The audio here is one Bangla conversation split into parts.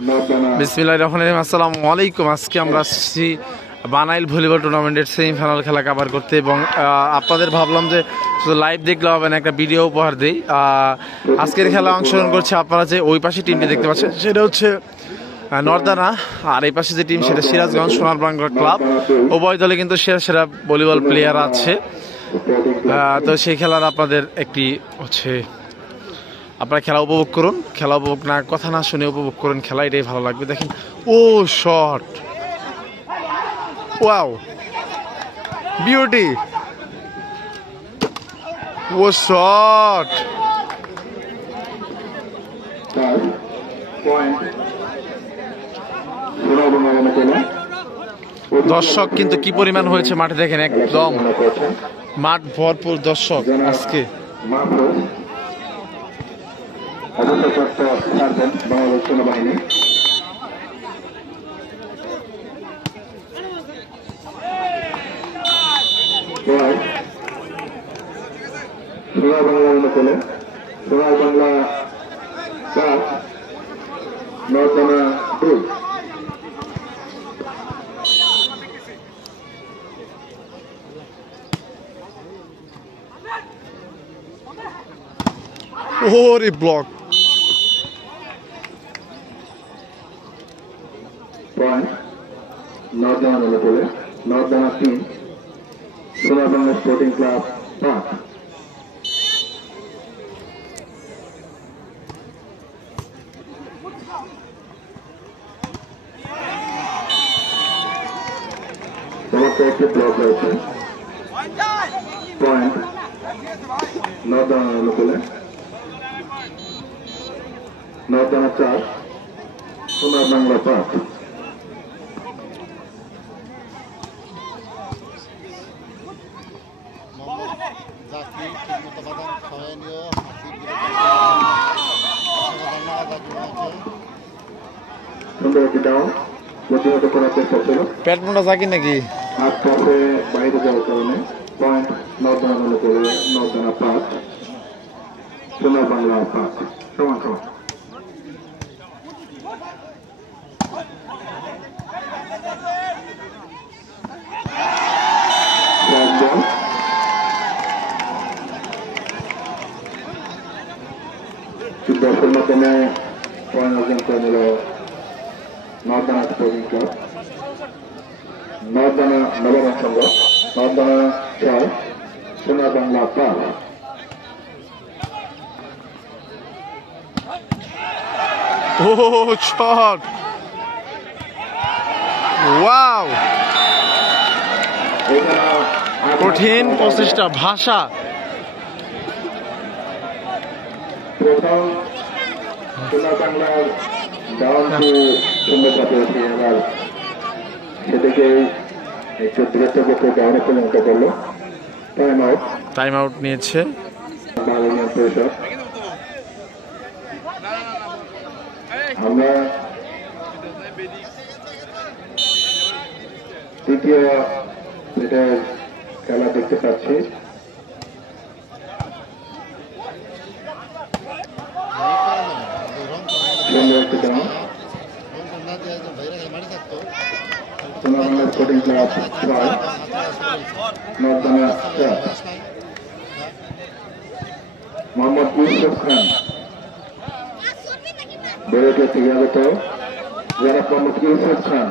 বিসমিল্লাহির রহমানির রহিম। আসসালামু আলাইকুম। আজকে আমরা আসছি বানাইল ভলিবল টুর্নামেন্টের সেমিফাইনাল খেলা কভার করতে এবং আপনাদের ভাবলাম যে শুধু লাইভ দেখলে হবে না, একটা ভিডিও উপহার দিই। আজকের খেলা অংশগ্রহণ করছে, আপনারা যে ওই পাশে টিমটি দেখতে পাচ্ছেন সেটা হচ্ছে নর্দানা, আর এই পাশে যে টিম সেটা সিরাজগঞ্জ সোনার বাংলা ক্লাব। উভয় দলে কিন্তু সেরা সেরা ভলিবল প্লেয়ার আছে। তো সেই খেলার আপনাদের একটি হচ্ছে আপনারা খেলা উপভোগ করুন, খেলা উপভোগ না কথা না শুনে উপভোগ করুন খেলা, এটাই ভালো লাগবে। দেখেন, ও শট, ওয়াও, বিউটি, ও শট। দর্শক কিন্তু কি পরিমাণ হয়েছে মাঠে, দেখেন একদম মাঠ ভরপুর দর্শক আজকে। বাংলাদেশ সেনাবাহিনী সোনার বাংলা অনুকূলে সোনার বাংলা 7 নর্দানা 2। ওরে ব্লক, নর্দানা অনুকূলে নর্দানা 3 সোনার বাংলা স্পোর্টিং ক্লাব 5। একটি ব্লক রয়েছে, পয়েন্ট নর্দানা অনুকূলে নর্দানা 4 সোনার বাংলা 5। সুন্দর একটি ডাউন প্রতিহত করার চেষ্টা ছিল, প্যাটমোটা জাকি নাকি হাত পাশে বাইরে যাওয়ার কারণে পয়েন্ট নর্দানা অনুকূলে নর্দানা 5 সোনার বাংলা 5 সমান সমান। দশের মাধ্যমে পয়েন্ট অর্জন করে নিল নর্দানা স্পোর্টিং ক্লাব। নর্দানা নবম সংঘ নর্দানা 6 সোনার বাংলা 5। ও শট, ওয়াও, কঠিন প্রচেষ্টা, ভাষা। প্রথম সোনার বাংলার ডাউনটি শূন্যতা পেয়েছে, এবার সেদিকে একটু দূরত্ব পক্ষে ডাউনে পরিণত করলো। টাইম আউট নিয়েছে বাংলা পরিষদ। আমরা তৃতীয় সেটার খেলা দেখতে পাচ্ছি। স্পোর্টিং ক্লাব 5 নর্দানা 4 মোহাম্মদ ইউসুফ খান বেরোতে থেকে আগত যারা মোহাম্মদ ইউসুফ খান,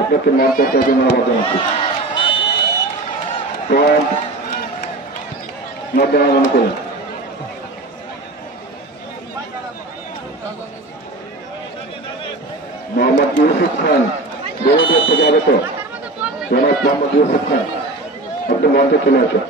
আপনাকে মঞ্চের সাথে ধন্যবাদ জানাচ্ছি। পয়েন্ট নর্দানা অনুকূল মোহাম্মদ ইউসুফ খান বেরোতে থেকে আগত জনাব মোহাম্মদ ইউসুফ খান, আপনি মঞ্চে চলে আসুন।